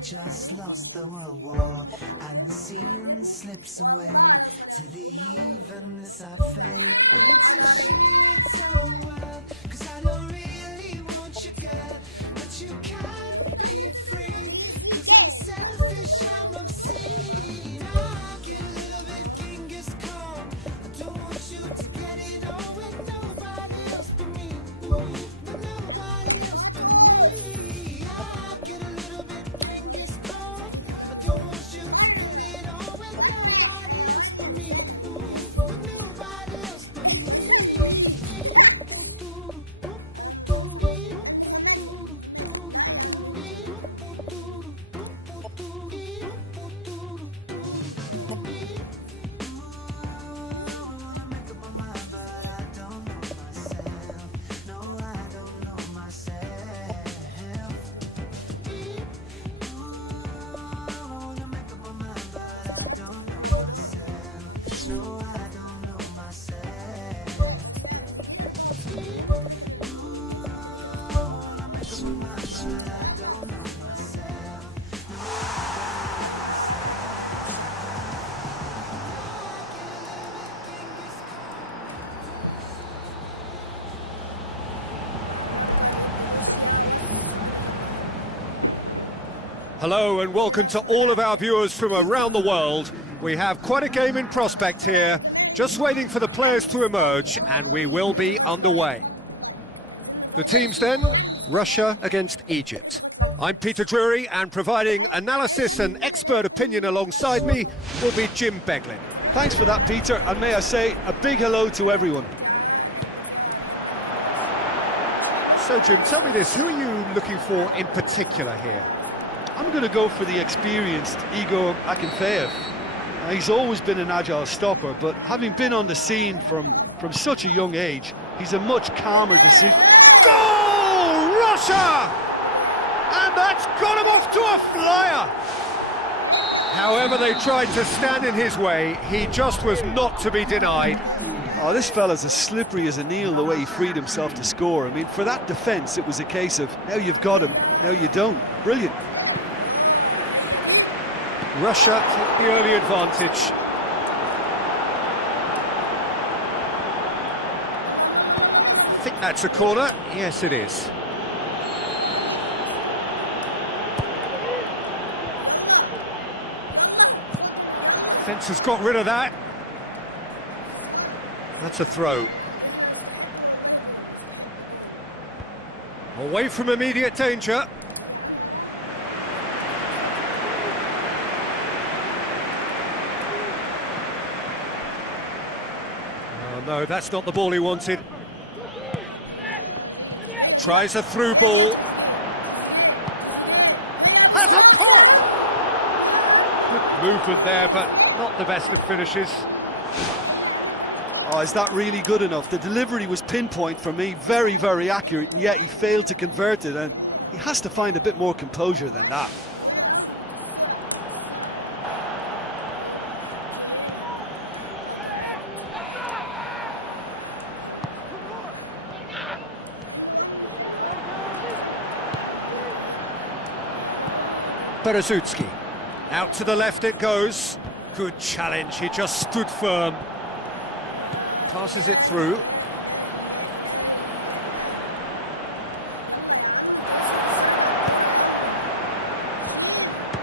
Just lost the world war, and the scene slips away to the evenness of fate. It's a shit world, 'cause I don't really want you, girl, but you can't be free, 'cause I'm selfish, I'm obscene. I get a little bit Genghis Khan. I don't want you to get it on with nobody else but me. With nobody else but me. I get a little bit Hello and welcome to all of our viewers from around the world. We have quite a game in prospect here, just waiting for the players to emerge, and we will be underway. The teams then, Russia against Egypt. I'm Peter Drury, and providing analysis and expert opinion alongside me will be Jim Beglin. Thanks for that, Peter, and may I say a big hello to everyone. So Jim, tell me this, who are you looking for in particular here? I'm going to go for the experienced Igor Akinfeev. He's always been an agile stopper, but having been on the scene from such a young age, he's a much calmer decision. Goal! Russia! And that's got him off to a flyer! However they tried to stand in his way, he just was not to be denied. Oh, this fella's as slippery as an eel, the way he freed himself to score. I mean, for that defence, it was a case of, now you've got him, now you don't. Brilliant. Russia take the early advantage. I think that's a corner. Yes, it is. Defence has got rid of that. That's a throw. Away from immediate danger. No, that's not the ball he wanted. Tries a through ball. Has a pop! Good movement there, but not the best of finishes. Oh, is that really good enough? The delivery was pinpoint for me, very, very accurate, and yet he failed to convert it, and he has to find a bit more composure than that. Berezutski. Out to the left it goes. Good challenge, he just stood firm. Passes it through.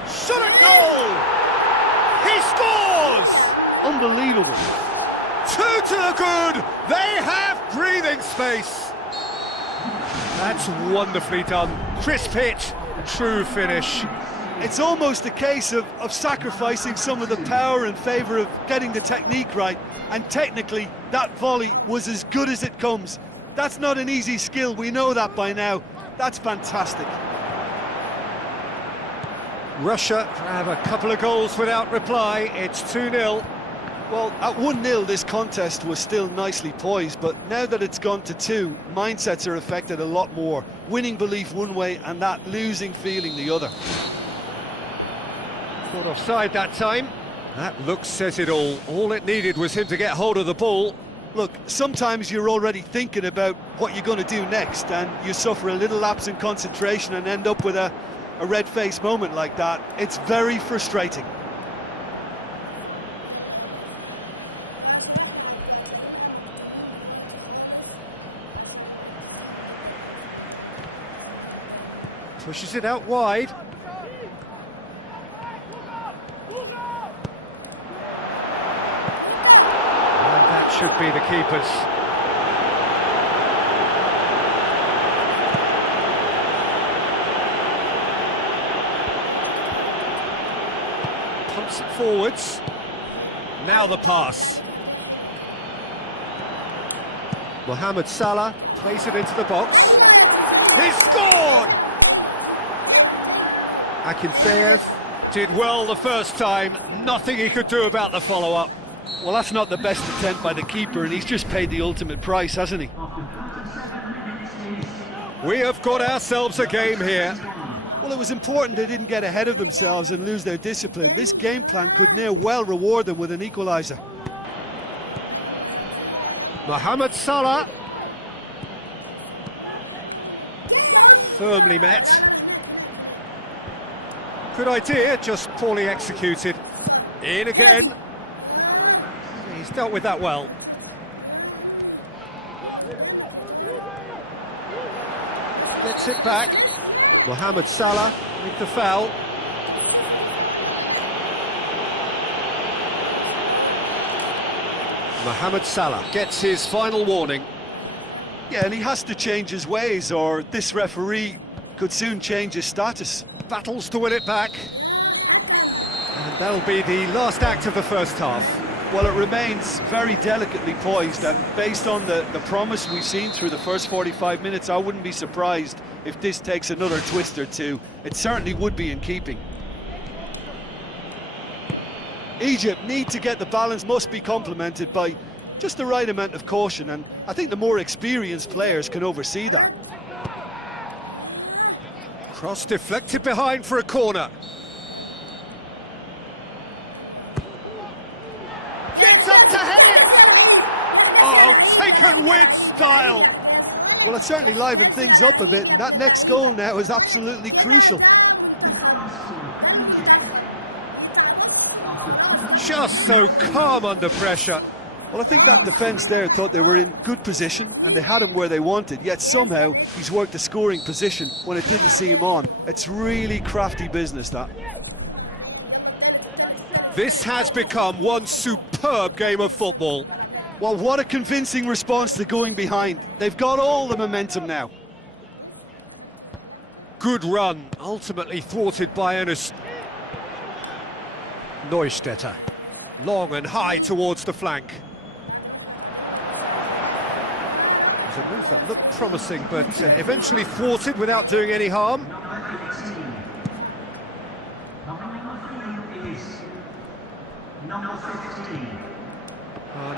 Shot at goal! He scores! Unbelievable. 2 to the good! They have breathing space! That's wonderfully done. Crisp hit, true finish. It's almost a case of sacrificing some of the power in favour of getting the technique right, and technically that volley was as good as it comes. That's not an easy skill, we know that by now. That's fantastic. Russia have a couple of goals without reply. It's 2-0. Well, at 1-0 this contest was still nicely poised, but now that it's gone to 2, mindsets are affected a lot more. Winning belief one way and that losing feeling the other. Caught offside that time. That look says it all. All it needed was him to get hold of the ball. Look, sometimes you're already thinking about what you're going to do next, and you suffer a little lapse in concentration and end up with a red-faced moment like that. It's very frustrating. Pushes it out wide. And that should be the keeper's. Pumps it forwards. Now the pass. Mohamed Salah plays it into the box. He scored! Akinfeev did well the first time, nothing he could do about the follow-up. Well, that's not the best attempt by the keeper, and he's just paid the ultimate price, hasn't he? We have got ourselves a game here. Well, it was important they didn't get ahead of themselves and lose their discipline. This game plan could now well reward them with an equaliser. Mohamed Salah. Firmly met. Good idea, just poorly executed. In again. He's dealt with that well. Gets it back. Mohamed Salah with the foul. Mohamed Salah gets his final warning. Yeah, and he has to change his ways, or this referee could soon change his status. Battles to win it back. And that'll be the last act of the first half. Well, it remains very delicately poised, and based on the promise we've seen through the first 45 minutes, I wouldn't be surprised if this takes another twist or two. It certainly would be in keeping. Egypt need to get the balance, must be complemented by just the right amount of caution, and I think the more experienced players can oversee that. Cross deflected behind for a corner. Gets up to head it! Oh, taken with style! Well, it certainly livened things up a bit, and that next goal now is absolutely crucial. Just so calm under pressure. Well, I think that defence there thought they were in good position and they had him where they wanted, yet somehow he's worked a scoring position when it didn't see him on. It's really crafty business, that. This has become one superb game of football. Well, what a convincing response to going behind. They've got all the momentum now. Good run, ultimately thwarted by Ernest Neustädter. Long and high towards the flank. It was a move that looked promising, but eventually thwarted without doing any harm.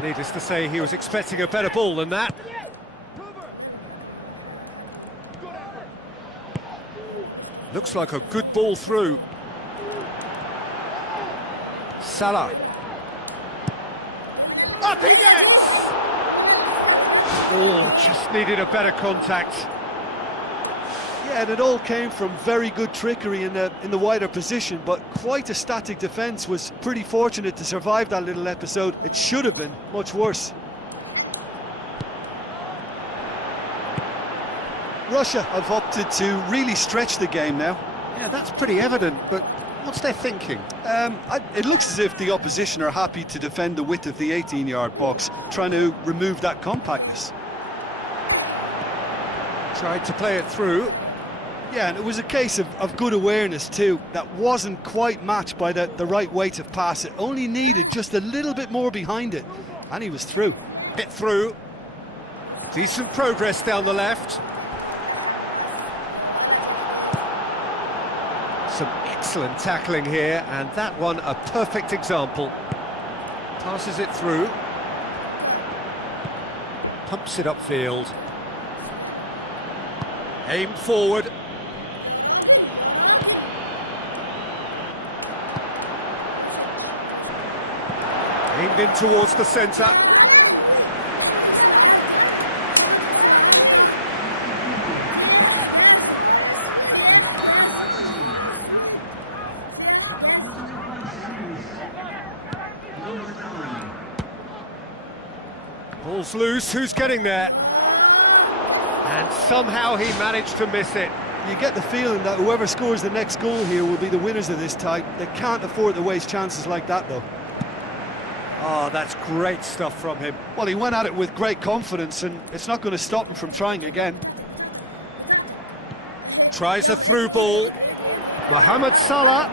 Needless to say, he was expecting a better ball than that. Looks like a good ball through. Salah. Up he gets! Oh, just needed a better contact. Yeah, and it all came from very good trickery in the wider position, but quite a static defence. Was pretty fortunate to survive that little episode. It should have been much worse. Russia have opted to really stretch the game now. Yeah, that's pretty evident, but what's their thinking? It looks as if the opposition are happy to defend the width of the 18-yard box, trying to remove that compactness. Tried to play it through. Yeah, and it was a case of good awareness too. That wasn't quite matched by the right weight of pass. It only needed just a little bit more behind it, and he was through. Hit through. Decent progress down the left. Some excellent tackling here, and that one a perfect example. Passes it through. Pumps it upfield. Aimed forward. Aimed in towards the centre. Ball's loose, who's getting there? And somehow he managed to miss it. You get the feeling that whoever scores the next goal here will be the winners of this tie. They can't afford to waste chances like that, though. Oh, that's great stuff from him. Well, he went at it with great confidence, and it's not going to stop him from trying again. Tries a through ball. Mohamed Salah.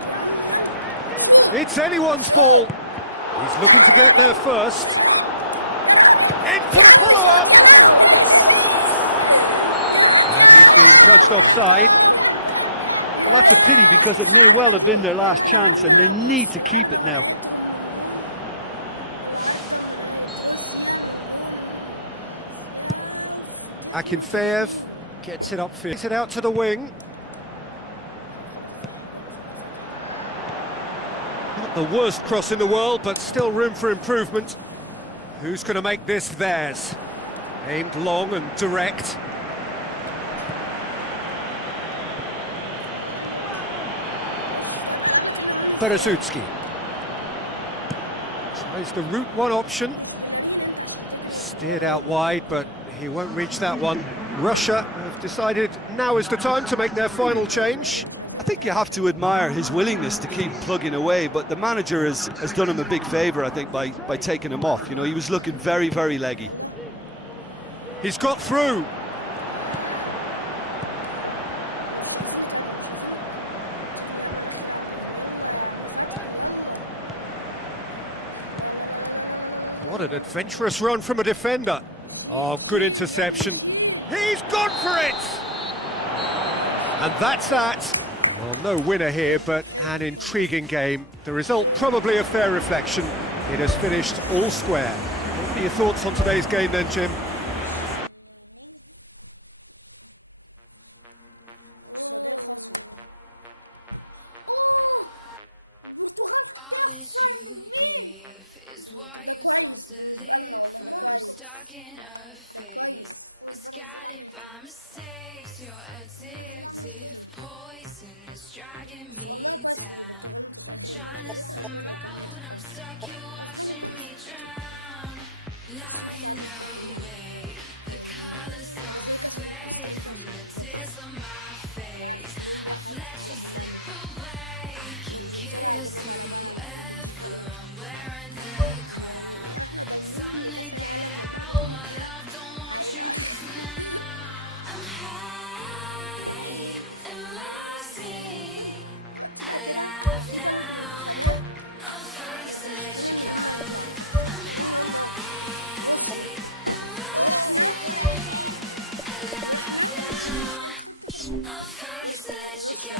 It's anyone's ball. He's looking to get there first. In for the follow-up. And he's been judged offside. Well, that's a pity because it may well have been their last chance, and they need to keep it now. Akinfeev gets it upfield. Gets it out to the wing. Not the worst cross in the world, but still room for improvement. Who's going to make this theirs? Aimed long and direct. Berezutski tries the route one option. Steered out wide, but he won't reach that one. Russia have decided now is the time to make their final change. I think you have to admire his willingness to keep plugging away, but the manager has done him a big favour, I think, by taking him off. You know, he was looking very, very leggy. He's got through. What an adventurous run from a defender. Oh, good interception. He's gone for it! And that's that. Well, no winner here, but an intriguing game. The result probably a fair reflection. It has finished all square. What are your thoughts on today's game then, Jim? All that you give is what you want to live for. Stuck in a phase, it's guided by mistakes. You're addictive, poison is dragging me down. Trying to swim out, I'm stuck, you're watching me drown. Lying awake, the colors don't fade from the tears on my face. I've let you slip away. I can kiss whoever, I'm wearing the crown. Time to get out, my love, don't want you, 'cause now I'm high and rising. I laugh now, I'm first to let you go. I'm high and rising. I laugh now, I'm first to let you go.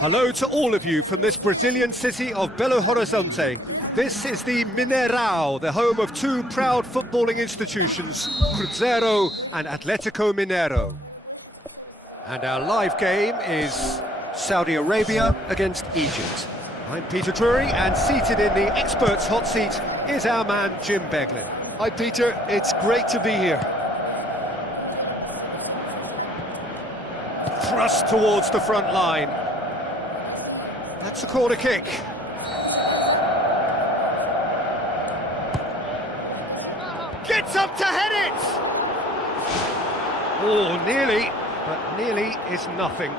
Hello to all of you from this Brazilian city of Belo Horizonte. This is the Mineirão, the home of two proud footballing institutions, Cruzeiro and Atlético Mineiro. And our live game is Saudi Arabia against Egypt. I'm Peter Drury, and seated in the experts' hot seat is our man Jim Beglin. Hi, Peter. It's great to be here. Thrust towards the front line. That's a corner kick. Gets up to head it! Oh, nearly, but nearly is nothing.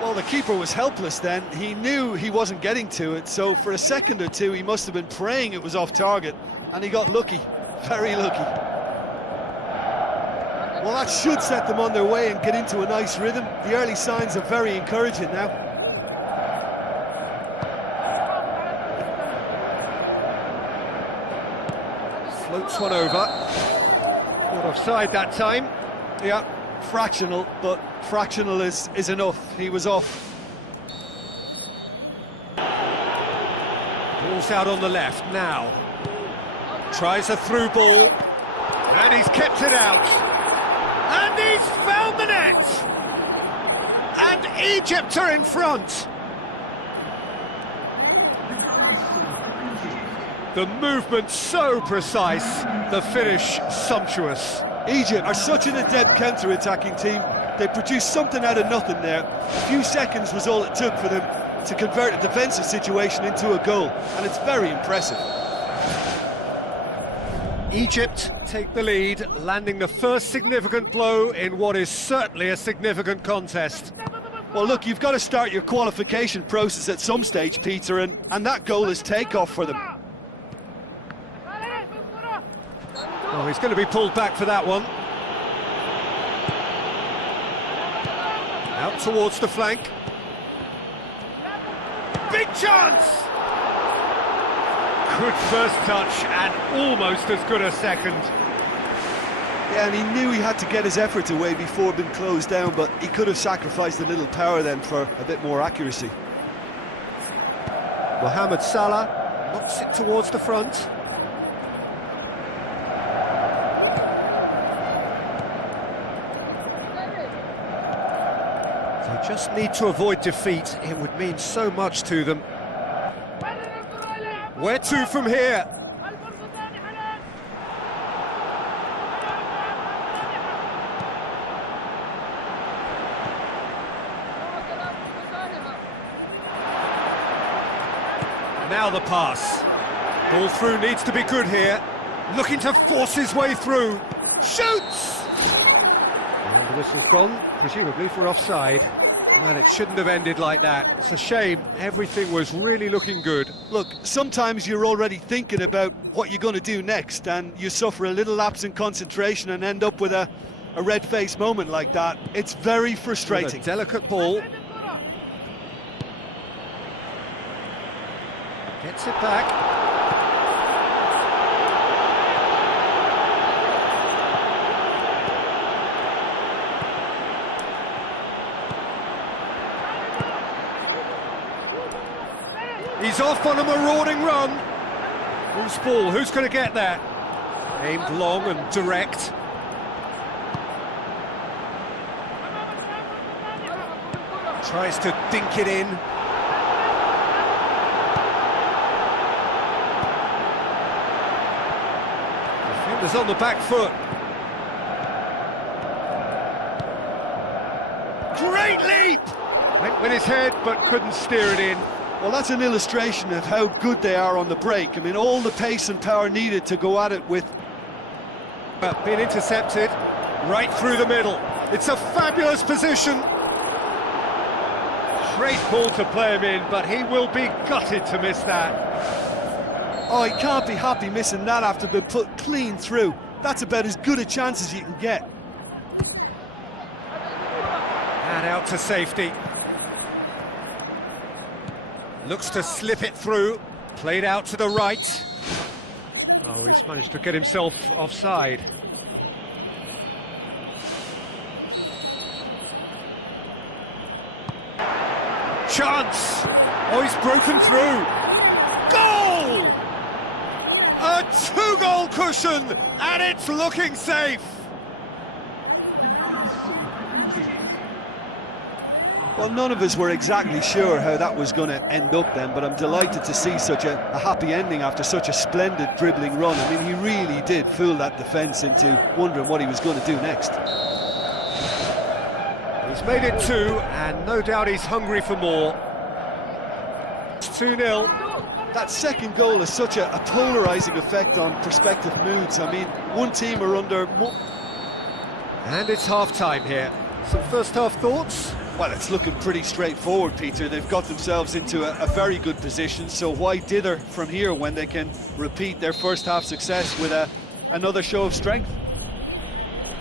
Well, the keeper was helpless then. He knew he wasn't getting to it, so for a second or two he must have been praying it was off target, and he got lucky, very lucky. Well, that should set them on their way and get into a nice rhythm. The early signs are very encouraging now. Floats one over. Not offside that time. Yeah, fractional, but fractional is enough. He was off. Ball's out on the left now. Tries a through ball. And he's kept it out. And he's found the net! And Egypt are in front. The movement so precise, the finish sumptuous. Egypt are such an adept counter-attacking team. They produced something out of nothing there. A few seconds was all it took for them to convert a defensive situation into a goal, and it's very impressive. Egypt take the lead, landing the first significant blow in what is certainly a significant contest. Well, look, you've got to start your qualification process at some stage, Peter, and that goal is takeoff for them. Oh, he's going to be pulled back for that one. Out towards the flank. Big chance! Good first touch and almost as good a second. Yeah, and he knew he had to get his efforts away before being closed down, but he could have sacrificed a little power then for a bit more accuracy. Mohamed Salah knocks it towards the front. They just need to avoid defeat. It would mean so much to them. Where to from here? Now the pass. Ball through needs to be good here. Looking to force his way through. Shoots! And the whistle's gone, presumably for offside. Well, it shouldn't have ended like that. It's a shame. Everything was really looking good. Look, sometimes you're already thinking about what you're going to do next, and you suffer a little lapse in concentration and end up with a red-faced moment like that. It's very frustrating. A delicate ball. Gets it back. He's off on a marauding run. Who's ball? Who's going to get that? Aimed long and direct. Tries to dink it in. Defender's on the back foot. Great leap! Went with his head but couldn't steer it in. Well, that's an illustration of how good they are on the break. I mean, all the pace and power needed to go at it with. Being intercepted right through the middle. It's a fabulous position. Great ball to play him in, but he will be gutted to miss that. Oh, he can't be happy missing that after being put clean through. That's about as good a chance as you can get. And out to safety. Looks to slip it through. Played out to the right. Oh, he's managed to get himself offside. Chance! Oh, he's broken through. Goal! A two-goal cushion, and it's looking safe. Well, none of us were exactly sure how that was going to end up then, but I'm delighted to see such a happy ending after such a splendid dribbling run. I mean, he really did fool that defence into wondering what he was going to do next. He's made it 2, and no doubt he's hungry for more. It's 2-0. That second goal has such a polarising effect on prospective moods. I mean, one team are under... And it's half-time here. Some first-half thoughts? Well, it's looking pretty straightforward, Peter. They've got themselves into a very good position, so why dither from here when they can repeat their first half success with another show of strength?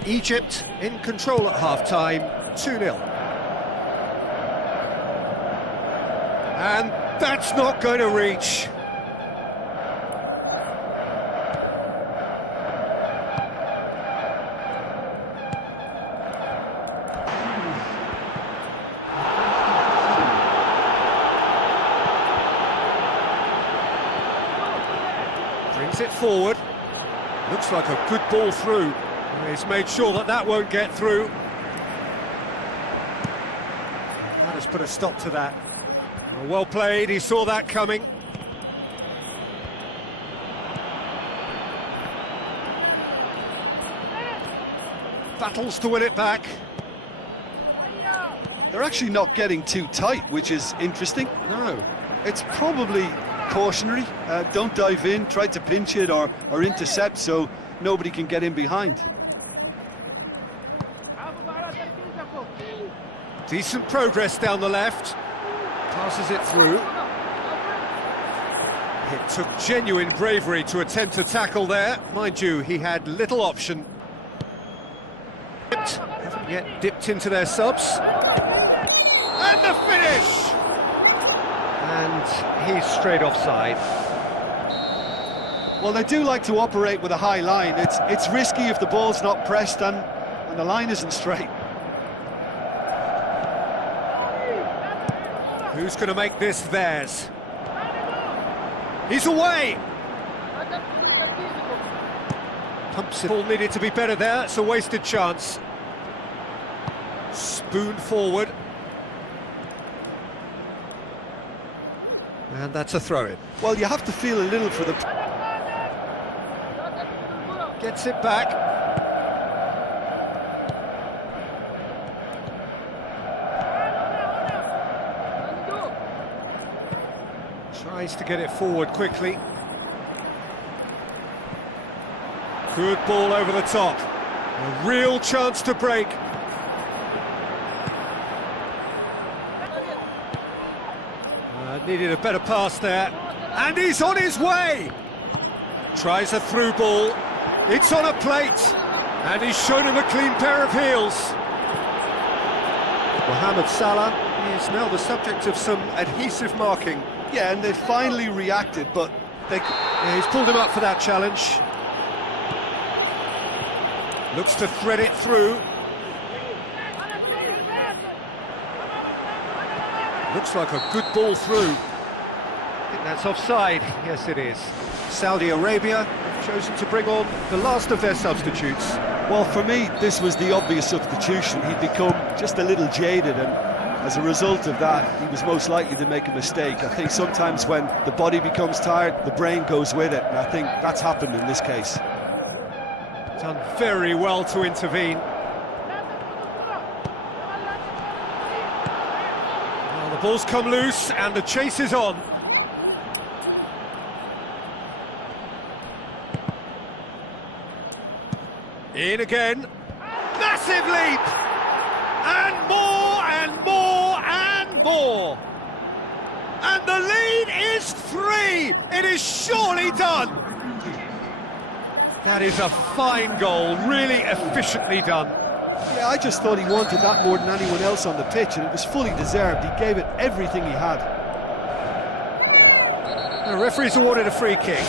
Egypt in control at half-time, 2-0. And that's not going to reach. Brings it forward. Looks like a good ball through. He's made sure that that won't get through. That has put a stop to that. Well played, he saw that coming. Battles to win it back. They're actually not getting too tight, which is interesting. No. It's probably cautionary. Don't dive in, try to pinch it or intercept so nobody can get in behind. Decent progress down the left. Passes it through. It took genuine bravery to attempt to tackle there. Mind you, he had little option. Hasn't yet dipped into their subs. And the finish! And he's straight offside. Well, they do like to operate with a high line. It's risky if the ball's not pressed and the line isn't straight. Who's going to make this theirs? He's away! Pumps it. Ball needed to be better there. It's a wasted chance. Spoon forward. And that's a throw-in. Well, you have to feel a little for the... Gets it back. Tries to get it forward quickly. Good ball over the top. A real chance to break. Needed a better pass there. And he's on his way! Tries a through ball. It's on a plate. And he's shown him a clean pair of heels. Mohamed Salah is now the subject of some adhesive marking. Yeah, and they finally reacted, but they... Yeah, he's pulled him up for that challenge. Looks to thread it through. Looks like a good ball through. I think that's offside. Yes, it is. Saudi Arabia have chosen to bring on the last of their substitutes. Well, for me, this was the obvious substitution. He'd become just a little jaded, and as a result of that, he was most likely to make a mistake. I think sometimes when the body becomes tired, the brain goes with it, and I think that's happened in this case. Done very well to intervene. Well, the ball's come loose, and the chase is on. In again. Massive leap! And more and more and more! And the lead is 3! It is surely done! That is a fine goal, really efficiently done. Yeah, I just thought he wanted that more than anyone else on the pitch, and it was fully deserved. He gave it everything he had. The referee's awarded a free kick.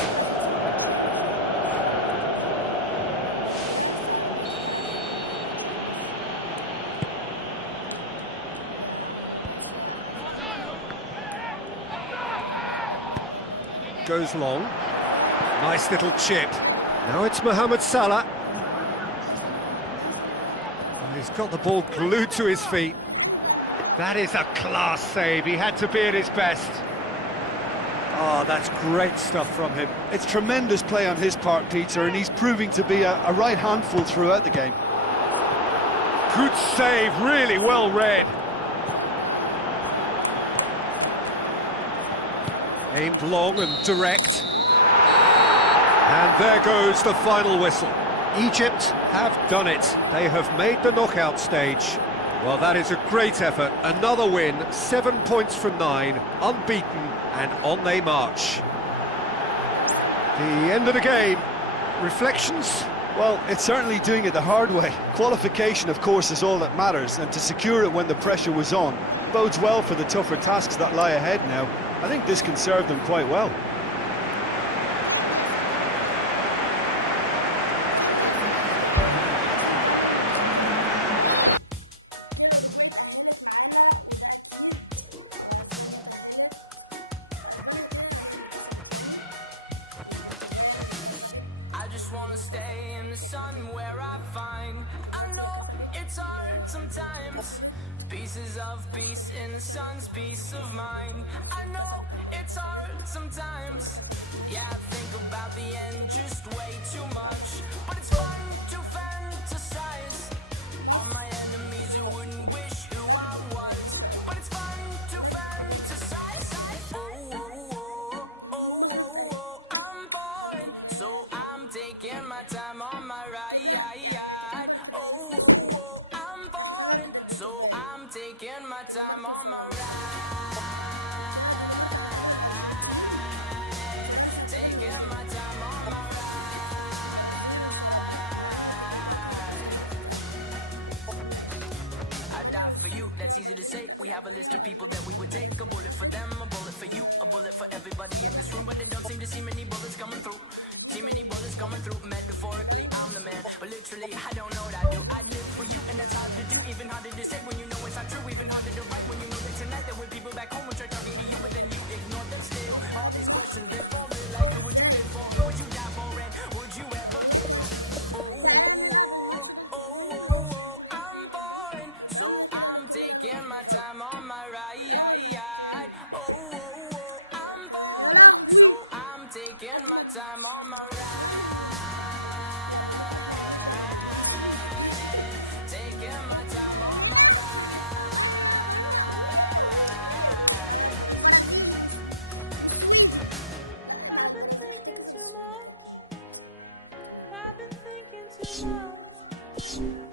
Goes long. Nice little chip. Now it's Mohamed Salah. He's got the ball glued to his feet. That is a class save. He had to be at his best. Oh, that's great stuff from him. It's tremendous play on his part, Peter, and he's proving to be a right handful throughout the game. Good save, really well read. Aimed long and direct. And there goes the final whistle. Egypt have done it. They have made the knockout stage. Well, that is a great effort. Another win, 7 points from 9, unbeaten, and on they march. The end of the game. Reflections? Well, it's certainly doing it the hard way. Qualification, of course, is all that matters, and to secure it when the pressure was on bodes well for the tougher tasks that lie ahead now. I think this can serve them quite well. I just wanna stay in the sun where I find I know it's hard sometimes. Pieces of peace in the sun's peace of mind. I know it's hard sometimes. Yeah, I think about the end just way too much. But it's fun to fantasize on my enemies who wouldn't wish who I was. But it's fun to fantasize. Oh, oh, oh, oh, oh, oh, I'm boring, so I'm taking my time on my ride. Oh, oh, oh, I'm boring, so I'm taking my time on my ride. Taking my time on my ride. I die for you, that's easy to say. We have a list of people that we would take. A bullet for them, a bullet for you, a bullet for everybody in this room. But they don't seem to see many bullets coming through. See many bullets coming through. Metaphorically, I'm the man, but literally, I don't know what I do. I live for you, and that's hard to do. Even harder to say when you know it's not true. Even harder to write when you know that tonight there were people back home who tried talking to you, but then you ignore them still. All these questions, they're for real. Like, who would you live for? Who would you die for? And would you ever kill? Oh, oh, oh, oh, oh, oh, I'm boring, so I'm taking my time on my ride. Oh, oh, oh, I'm boring, so I'm taking my time on my ride. Taking my time on my ride. I've been thinking too much. I've been thinking too much.